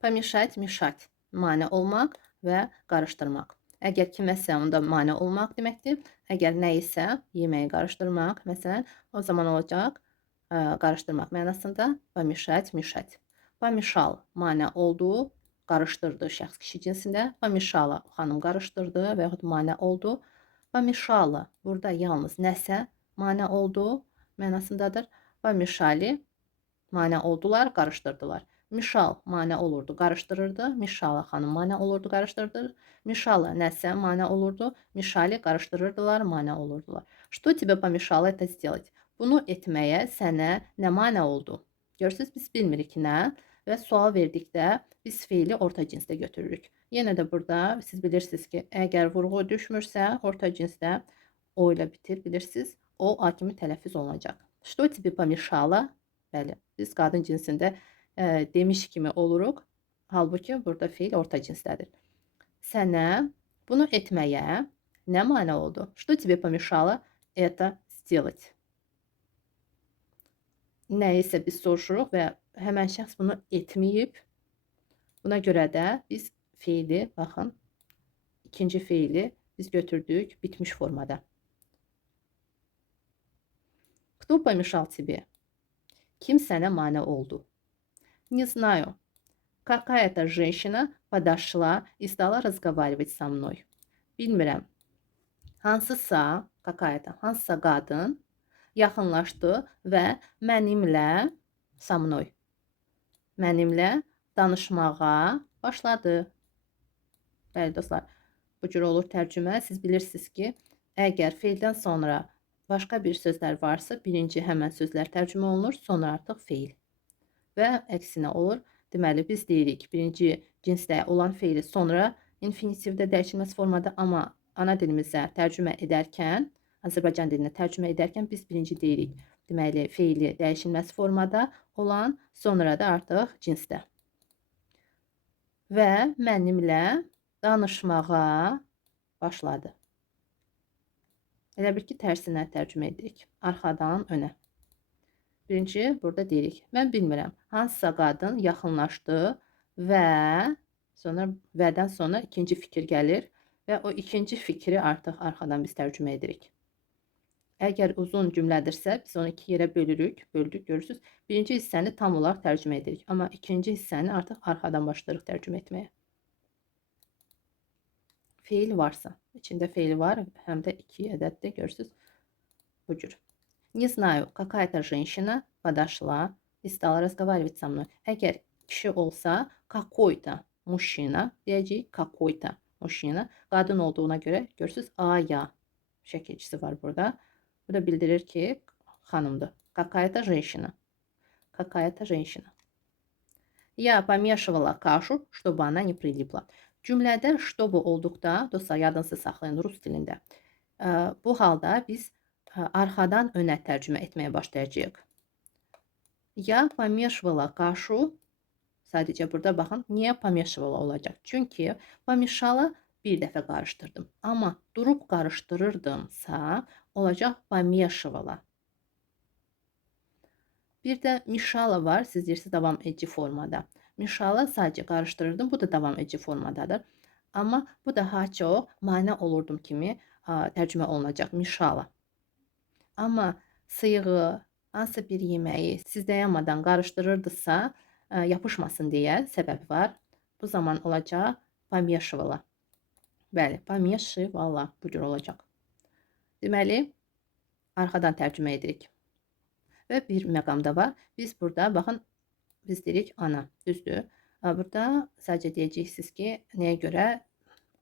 Помешать, mişать. Mane olmaq və qarışdırmaq. Əgər kiməsə onda mane olmaq deməkdir. Əgər nə isə yeməyi qarışdırmaq, məsələn, o zaman olacaq qarışdırmaq mənasında помешать, mişать. Помешал mane oldu, qarışdırdı şəxs kişi cinsində. Помешала xanım qarışdırdı və yaxud mane oldu. Помешала burada yalnız nəsə mane oldu mənasındadır. Помешали mane oldular, qarışdırdılar. Mişal mane olurdu, qarışdırırdı. Mişala xanım mane olurdu, qarışdırdı. Mişala nəsə mane olurdu. Mişali qarışdırırdılar, mane olurdular. Что тебе помешало это сделать? Bunu etməyə sənə nə mane oldu? Görürsüz, biz bilmirik nə və sual verdikdə biz feili orta cinsdə götürürük. Yenə də burada siz bilirsiniz ki, əgər vurğu düşmürsə, orta cinsdə o ilə bitir, bilirsiniz, o a kimi tələffüz olunacaq. Что тебе помешало? Bəli, biz qadın cinsində demiş kimi oluruq. Halbuki burada feil orta cinsdədir. Sənə bunu etməyə nə mane oldu? Что тебе помешало это сделать? Nə isə biz soruşuruq və həmən şəxs bunu etməyib. Buna görə də biz feili, baxın, ikinci feili biz götürdük bitmiş formada. Кто помешал тебе? Kim sənə mane oldu? Не знаю. Какая-то женщина подошла и стала разговаривать со мной. Bilmirəm. Hansısa, hansısa qadın yaxınlaşdı və mənimlə, со мной, mənimlə danışmağa başladı. Bəli dostlar, bu cür olur tərcümə. Siz bilirsiniz ki, əgər feildən sonra başqa bir sözlər varsa, birinci həmən sözlər tərcümə olunur, sonra artıq feil. Və əksinə olur. Deməli, biz deyirik, birinci cinsdə olan feili sonra infinitivdə dəyişilməz formada, amma ana dilimizə tərcümə edərkən, Azərbaycan dilinə tərcümə edərkən biz birinci deyirik. Deməli, feili dəyişilməz formada olan, sonra da artıq cinsdə. Və mənimlə danışmağa başladı. Elə bir ki, tərsinə tərcümə edirik. Arxadan önə. Birinci burada deyirik. Mən bilmirəm. Hansısa qadın yaxınlaşdı və sonra vədən sonra ikinci fikir gəlir və o ikinci fikri artıq arxadan biz tərcümə edirik. Əgər uzun cümlədirsə, biz onu iki yerə bölürük, görürsünüz. Birinci hissəni tam olaraq tərcümə edirik. Amma ikinci hissəni artıq arxadan başlayırıq tərcümə etməyə. Feil varsa, içində feil var, həm də 2 ədəddir, görürsünüz. Bu cür. Не знаю, какая-то женщина подошла и стала разговаривать со мной. Əgər kişi olsa, какой-то mужчина deyəcəyik, какой-то mужчина. Qadın olduğuna görə görürsünüz, a-ya şəkilçisi var burada. Bu da bildirir ki, xanımdır. Какая-то женщина. Какая-то женщина. Я помешивала кашу, чтобы она не прилипла. Cümlədə чтобы olduqda, dostlar yadınızda saxlayın rus dilində. Bu halda biz arxadan önə tərcümə etməyə başlayacağıq. Я помешивала кашу. Sadəcə burada baxın, niyə помешивала olacaq? Çünki помешала bir dəfə qarışdırdım. Amma durub qarışdırırdımsa, olacaq помешивала. Bir də mişala var, siz deyirsiniz davam edici formada. Mişala sadəcə qarışdırırdım, bu da davam edici formadadır. Amma bu daha çox mane olurdum kimi tərcümə olunacaq, mişala. Amma sıyığı, hansısa bir yeməyi siz dayanmadan qarışdırırdısa, yapışmasın deyə səbəbi var. Bu zaman olacaq помешивала. Bəli, помешивала bu cür olacaq. Deməli, arxadan tərcümə edirik. Və bir məqamda var. Biz burada, baxın, biz deyirik ana, düzdür. Burada sadəcə deyəcəksiniz ki, nəyə görə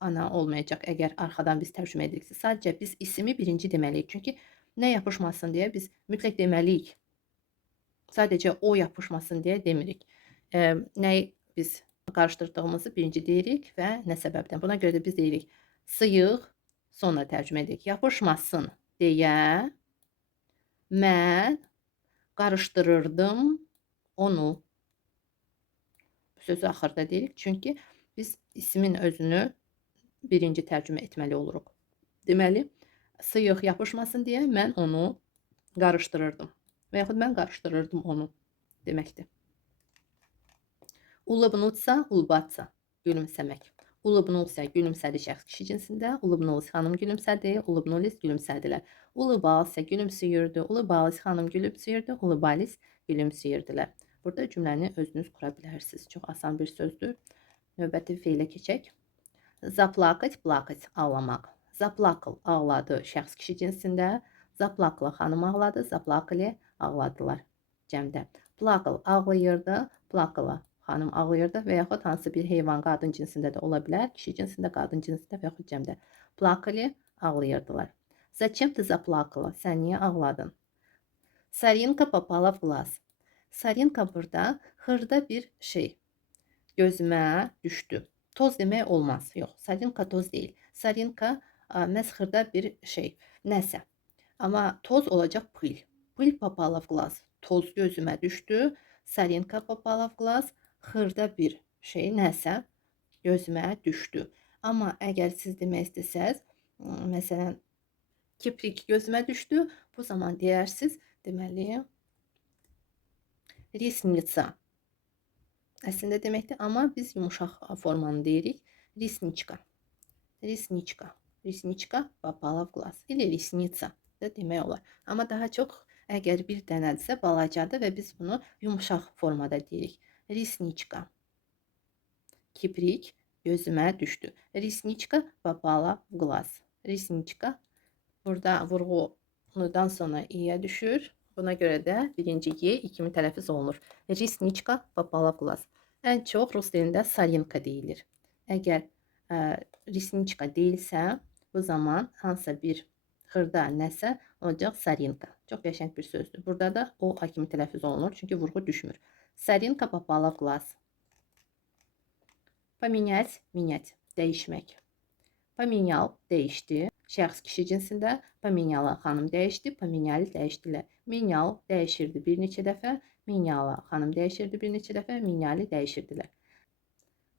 ana olmayacaq, əgər arxadan biz tərcümə ediriksə. Sadəcə biz ismi birinci deməliyik. Çünki nə yapışmasın deyə biz mütləq deməliyik. Sadəcə o yapışmasın deyə demirik. Nəyi biz qarışdırdığımızı birinci deyirik və nə səbəbdən. Buna görə də biz deyirik sıyıq, sonra tərcümə edirik. Yapışmasın deyə mən qarışdırırdım onu. Bu sözü axırda deyirik. Çünki biz ismin özünü birinci tərcümə etməli oluruq. Deməli, sıyıq yapışmasın deyə mən onu qarışdırırdım. Və yaxud mən qarışdırırdım onu deməkdir. Улыбнуться, улыбаться. Gülümsemek. Улыбнулся, gülümsedi şəxs kişi cinsində. Улыбнулась xanım gülümsədi. Улыбнулись gülümsədilər. Улыбался gülümsüyürdü. Улыбалась xanım gülümsüyürdü. Улыбались gülümsüyürdülər. Burada cümləni özünüz qura bilərsiniz. Çox asan bir sözdür. Növbəti feilə keçək. Заплакать, плакать, ağlamaq. Заплакал, ağladı şəxs kişi cinsində. Заплакала xanım ağladı. Заплакали, ağladılar cəmdə. Плакал, ağlayırdı. Плакала, xanım ağlayırdı və yaxud hansı bir heyvan qadın cinsində də ola bilər. Kişi cinsində, qadın cinsində və yaxud cəmdə. Плакали, ağlayırdılar. Зачем ты заплакала? Sən niyə ağladın? Соринка попала в глаз. Соринка burada xırda bir şey. Gözümə düşdü. Toz demək olmaz. Yox, sarinka toz deyil. Sarinka məhz xırda bir şey, nəsə. Amma toz olacaq pıl. Pıl попала в глаз. Toz gözümə düşdü. Sarinka попала в глаз. Xırda bir şey, nəsə gözümə düşdü. Amma əgər siz demək istəsəz, məsələn, kiprik gözümə düşdü, bu zaman deyərsiniz, deməli, ресница. Əslində deməkdir, amma biz yumuşaq formanı deyirik. Ресничка. Ресничка. Ресничка попала в глаз. Или ресница da demək olar. Amma daha çox əgər bir dənədirsə balacadır və biz bunu yumuşaq formada deyirik. Ресничка. Kiprik gözümə düşdü. Ресничка попала в глаз. Ресничка. Burada vurğudan sonra i'yə düşür. Buna görə də birinci y ikimi tələffüz olunur. Ресничка попала в глаз. Ən çox rus dilində sarinka deyilir. Əgər reсничка deyilsə, bu zaman hansısa bir xırda nəsə olacaq sarinka. Çox qəşəng bir sözdür. Burada da o kimi tələffüz olunur, çünki vurğu düşmür. Sarinka попала в глаз. Поменять, менять, dəyişmək. Поменял, dəyişdi. Şəxs kişi cinsində, поменяла xanım dəyişdi, поменяли dəyişdilər. Менял dəyişirdi bir neçə dəfə, меняла xanım dəyişirdi bir neçə dəfə, меняли dəyişirdilər.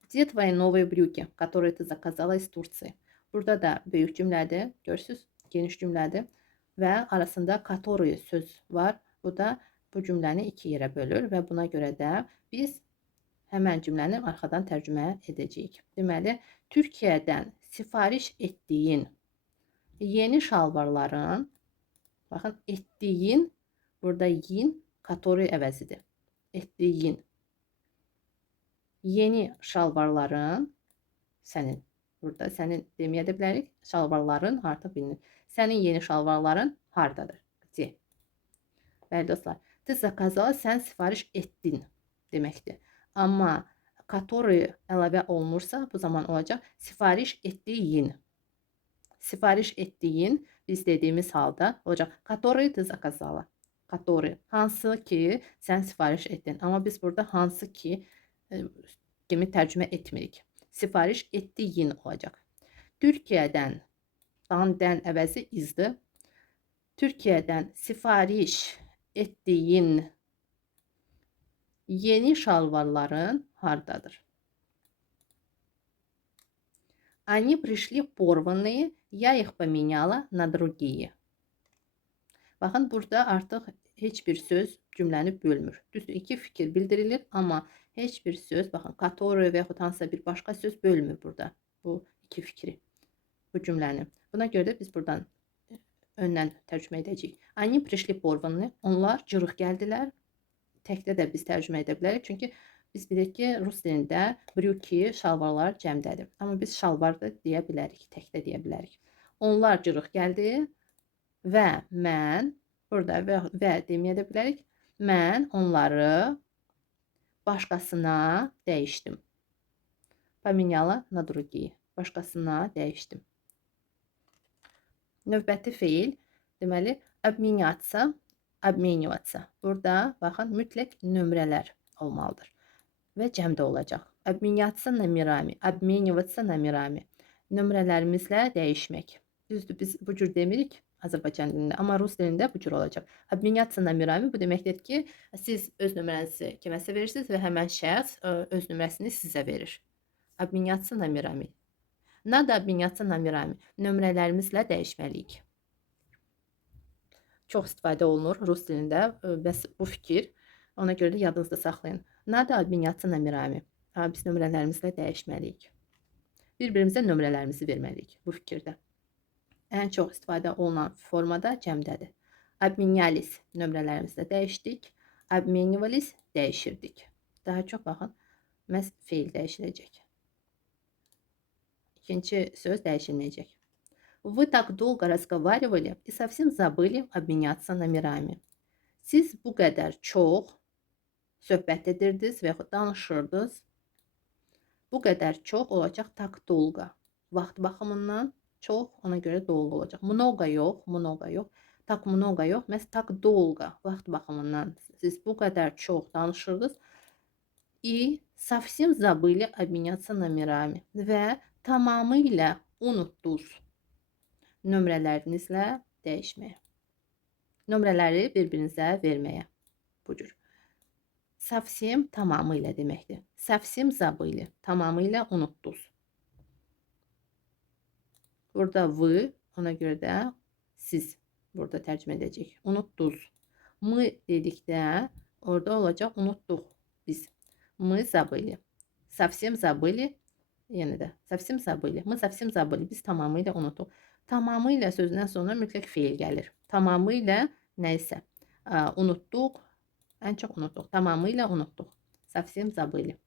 Где твои новые брюки, которые ты заказала из Турции? Burada da böyük cümlədir, görürsünüz, geniş cümlədir və arasında которые söz var. Bu da bu cümləni iki yerə bölür və buna görə də biz həmən cümləni arxadan tərcümə edəcəyik. Deməli, Türkiyədən sifariş etdiyin yeni şalvarların, baxın, etdiyin, burada yin, который əvəzidir. Etdiyin yeni şalvarların, sənin, burada sənin deməyə də bilərik, şalvarların artıq bilinir. Sənin yeni şalvarların hardadır? Где? Bəli dostlar, ты заказала, sən sifariş etdin deməkdir. Amma который əlavə olunursa, bu zaman olacaq sifariş etdiyin. Sifariş etdiyin biz dediyimiz halda olacaq который ты заказала. Который, hansı ki sən sifariş etdin. Amma biz burada hansı ki kimi tərcümə etmirik. Sifariş etdiyin olacaq. Türkiyədən, dən əvəzi izdir. Türkiyədən sifariş etdiyin yeni şalvarların hardadır? Они пришли порванные, я их поменяла на другие. Baxın, burada artıq heç bir söz cümləni bölmür. Düzdür, iki fikir bildirilir, amma heç bir söz, baxın, который və yaxud hansısa bir başqa söz bölmür burada bu iki fikri, bu cümləni. Buna görə də biz buradan öndən tərcümə edəcəyik. Они пришли порванные, onlar cırıq gəldilər. Təkdə də biz tərcümə edə bilərik, çünki biz bilirik ki, rus dilində brüki, şalvarlar cəmdədir. Amma biz şalvar da deyə bilərik, təkdə deyə bilərik. Onlar cırıq gəldi və mən, burada və deməyə də bilərik, mən onları başqasına dəyişdim. Поменяла на другие. Başqasına dəyişdim. Növbəti feil, deməli, обменяться, обмениваться. Burada, baxın, mütləq nömrələr olmalıdır və cəmdə olacaq. Обменяться номерами, обмениваться номерами. Nömrələrimizlə dəyişmək. Düzdür, biz bu cür demirik Azərbaycan dilində, amma rus dilində bu cür olacaq. Обменяться номерами bu deməkdir ki, siz öz nömrənizi kiməsə verirsiniz və həmən şəxs öz nömrəsini sizə verir. Обменяться номерами. Надо обменяться номерами. Nömrələrimizlə dəyişməliyik. Çox istifadə olunur rus dilində bəs bu fikir. Ona görə də yadınızda saxlayın. Надо обменяться номерами. Biz nömrələrimizlə dəyişməliyik. Bir-birimizə nömrələrimizi verməliyik bu fikirdə. Ən çox istifadə olunan formada cəmdədir. Обменялись nömrələrimizlə dəyişdik. Обменивались dəyişirdik. Daha çox baxın, məhz feil dəyişiləcək. İkinci söz dəyişilməyəcək. Вы так долго разговаривали и совсем забыли обменяться номерами. Siz bu qədər çox söhbət edirdiniz və yaxud danışırdınız. Bu qədər çox olacaq tak dolga. Vaxt baxımından çox, ona görə dolga olacaq. Много yox, много yox. Tak много yox, məhz tak dolga. Vaxt baxımından siz bu qədər çox danışırdınız. И совсем забыли обменяться номерами. Və tamamilə unutdunuz nömrələrinizlə dəyişməyə. Nömrələri bir-birinizə verməyə. Bu cür. Совсем tamamilə deməkdir. Совсем забыли. Tamamilə unutdunuz. Burada вы, ona görə də siz burada tərcümə edəcək. Unutdunuz. Мы dedikdə orada olacaq unutduq biz. Мы забыли. Совсем забыли. Yəni də совсем забыли. Мы совсem забыли. Biz tamamilə unutduq. Tamamilə sözündən sonra mütləq feil gəlir. Tamamilə nəysə unutduq. Ən çox unutduq. Tamamilə unutduq. Совсем забыли.